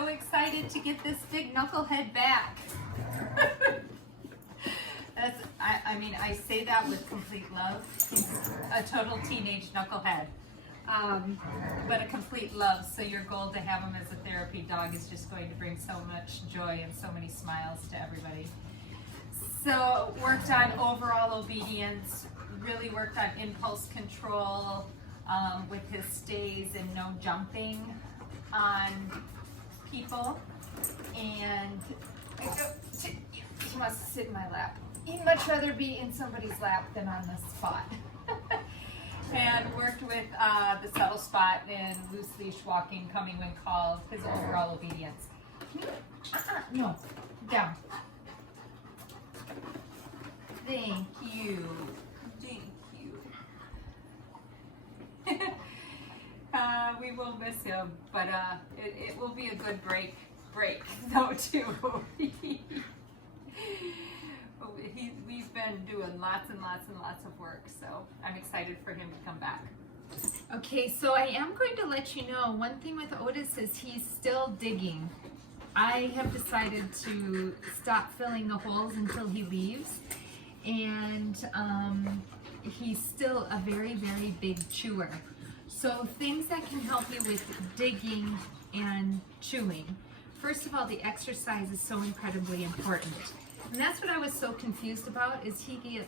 so excited to get this big knucklehead back. I mean, I say that with complete love. He's a total teenage knucklehead, but a complete love. So your goal to have him as a therapy dog is just going to bring so much joy and so many smiles to everybody. So worked on overall obedience, really worked on impulse control with his stays and no jumping on people. And he wants to sit in my lap. He'd much rather be in somebody's lap than on this spot. And worked with the settle spot and loose leash walking, coming when called, his overall obedience. No, down. Thank you. Thank you. We will miss him, but it will be a good break though too. We've been doing lots and lots and lots of work, so I'm excited for him to come back. Okay, so I am going to let you know, one thing with Otis is he's still digging. I have decided to stop filling the holes until he leaves, and he's still a very, very big chewer. So things that can help you with digging and chewing. First of all, the exercise is so incredibly important. And that's what I was so confused about, is he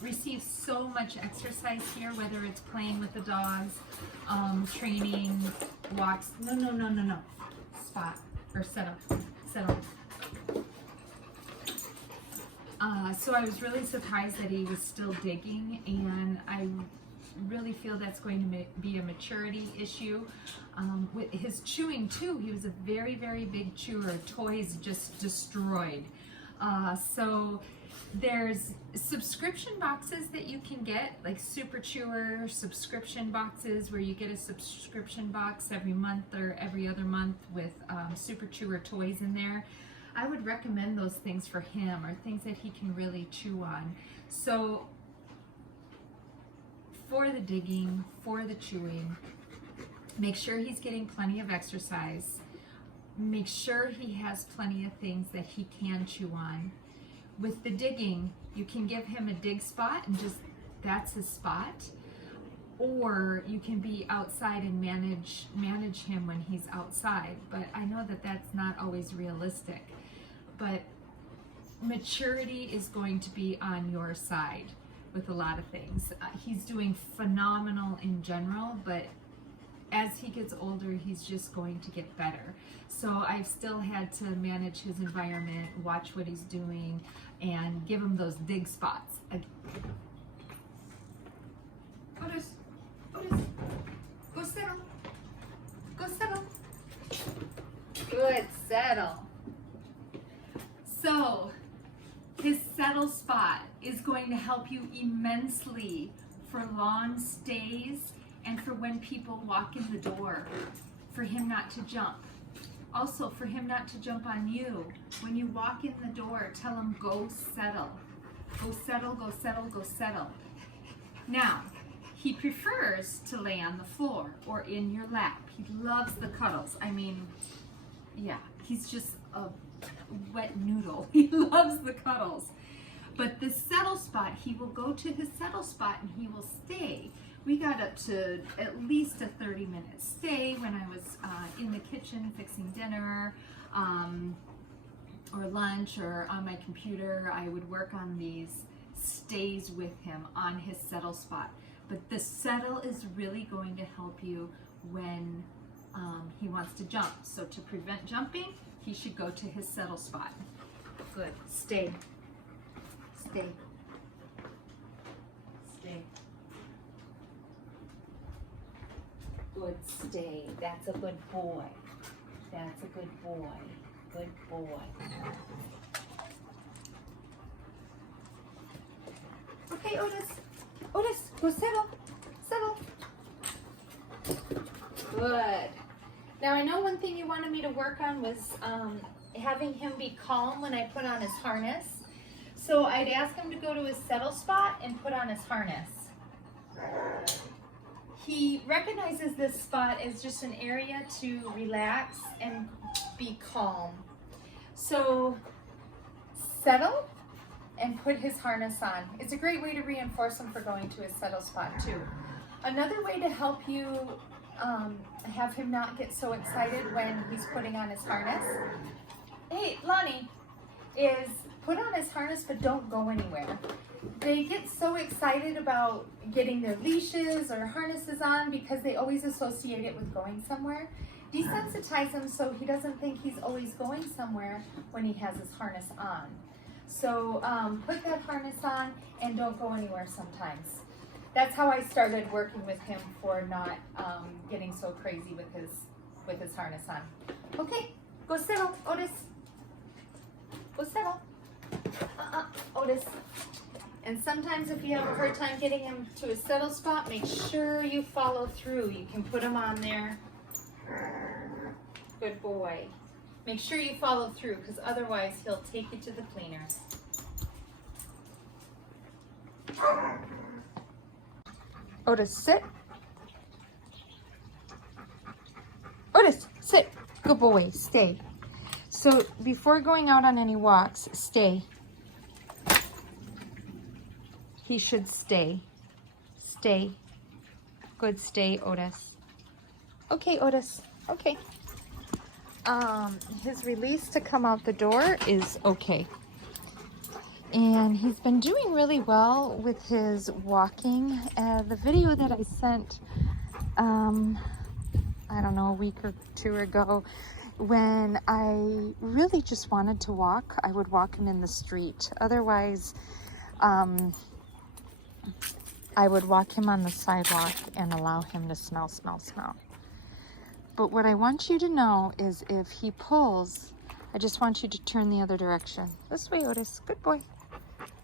receives so much exercise here, whether it's playing with the dogs, training, walks. No. Spot, or settle. So I was really surprised that he was still digging, and I really feel that's going to be a maturity issue. With his chewing too, he was a very, very big chewer. Toys just destroyed. So there's subscription boxes that you can get, like Super Chewer subscription boxes, where you get a subscription box every month or every other month with Super Chewer toys in there. I would recommend those things for him, or things that he can really chew on. So for the digging, for the chewing, make sure he's getting plenty of exercise. Make sure he has plenty of things that he can chew on. With the digging, you can give him a dig spot and just, that's his spot. Or you can be outside and manage him when he's outside. But I know that that's not always realistic. But maturity is going to be on your side with a lot of things. He's doing phenomenal in general, but as he gets older, he's just going to get better. So I've still had to manage his environment, watch what he's doing, and give him those dig spots. Otis, go settle. Go settle. Good, settle. So his settle spot is going to help you immensely for long stays and for when people walk in the door, for him not to jump. Also, for him not to jump on you. When you walk in the door, tell him, go settle. Go settle, go settle, go settle. Now, he prefers to lay on the floor or in your lap. He loves the cuddles. I mean, yeah, he's just a wet noodle. He loves the cuddles. But the settle spot, he will go to his settle spot and he will stay. We got up to at least a 30-minute stay when I was in the kitchen fixing dinner or lunch, or on my computer. I would work on these stays with him on his settle spot. But the settle is really going to help you when he wants to jump. So to prevent jumping, he should go to his settle spot. Good. Stay. Stay. Stay. Good, stay. That's a good boy. That's a good boy. Good boy. Okay, Otis. Otis, go settle. Settle. Good. Now, I know one thing you wanted me to work on was having him be calm when I put on his harness. So I'd ask him to go to his settle spot and put on his harness. he recognizes this spot as just an area to relax and be calm. So settle and put his harness on. It's a great way to reinforce him for going to his settle spot too. Another way to help you have him not get so excited when he's putting on his harness, hey Lonnie, is put on his harness but don't go anywhere. They get so excited about getting their leashes or harnesses on because they always associate it with going somewhere. Desensitize him so he doesn't think he's always going somewhere when he has his harness on. So put that harness on and don't go anywhere sometimes. That's how I started working with him for not getting so crazy with his harness on. Okay, go settle, Otis. Go settle. Otis. And sometimes if you have a hard time getting him to a settle spot, make sure you follow through. You can put him on there. Good boy. Make sure you follow through because otherwise he'll take you to the cleaners. Otis, sit. Otis, sit. Good boy, stay. So before going out on any walks, stay. He should stay. Stay. Good, stay, Otis. Okay, Otis. Okay. His release to come out the door is okay. And he's been doing really well with his walking. The video that I sent, I don't know, a week or two ago, when I really just wanted to walk, I would walk him in the street. Otherwise, I would walk him on the sidewalk and allow him to smell. But what I want you to know is if he pulls, I just want you to turn the other direction. This way, Otis. Good boy.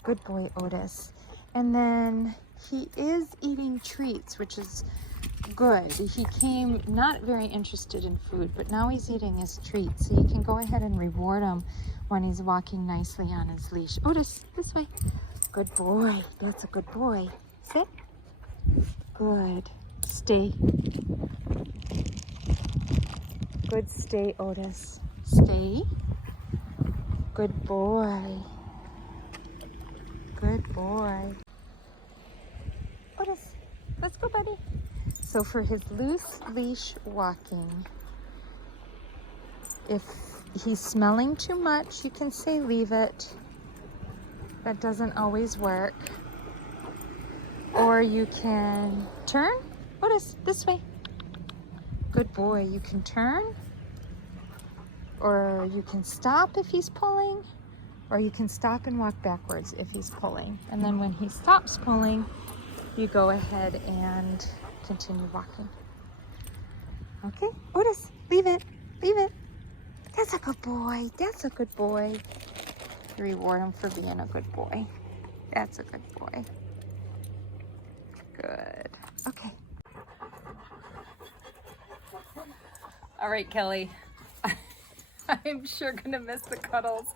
Good boy, Otis. And then he is eating treats, which is good. He came not very interested in food, but now he's eating his treats. So you can go ahead and reward him when he's walking nicely on his leash. Otis, this way. Good boy. That's a good boy. Sit. Good. Stay. Good, stay, Otis. Stay. Good boy. Good boy. Otis, let's go, buddy. So for his loose leash walking, if he's smelling too much, you can say leave it. That doesn't always work. Or you can turn. Otis, this way. Good boy. You can turn, or you can stop if he's pulling, or you can stop and walk backwards if he's pulling. And then when he stops pulling, you go ahead and continue walking. Okay, Otis, leave it, leave it. That's a good boy. That's a good boy. You reward him for being a good boy. That's a good boy. Good. Okay. All right, Kelly. I'm sure gonna miss the cuddles.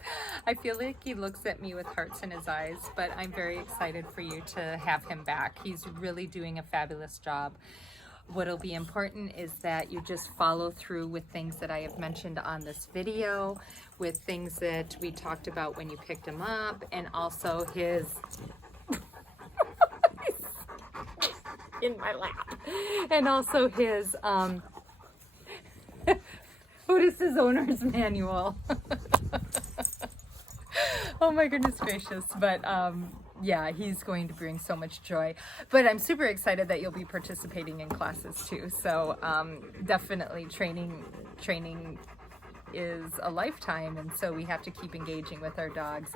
I feel like he looks at me with hearts in his eyes, but I'm very excited for you to have him back. He's really doing a fabulous job. What'll be important is that you just follow through with things that I have mentioned on this video, with things that we talked about when you picked him up, and also his in my lap, and also his Otis's owner's manual. Oh my goodness gracious. But yeah, he's going to bring so much joy. But I'm super excited that you'll be participating in classes too. So definitely training is a lifetime, and so we have to keep engaging with our dogs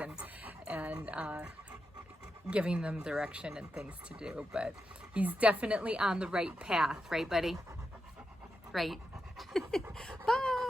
and giving them direction and things to do. But he's definitely on the right path, right, buddy? Right. Bye.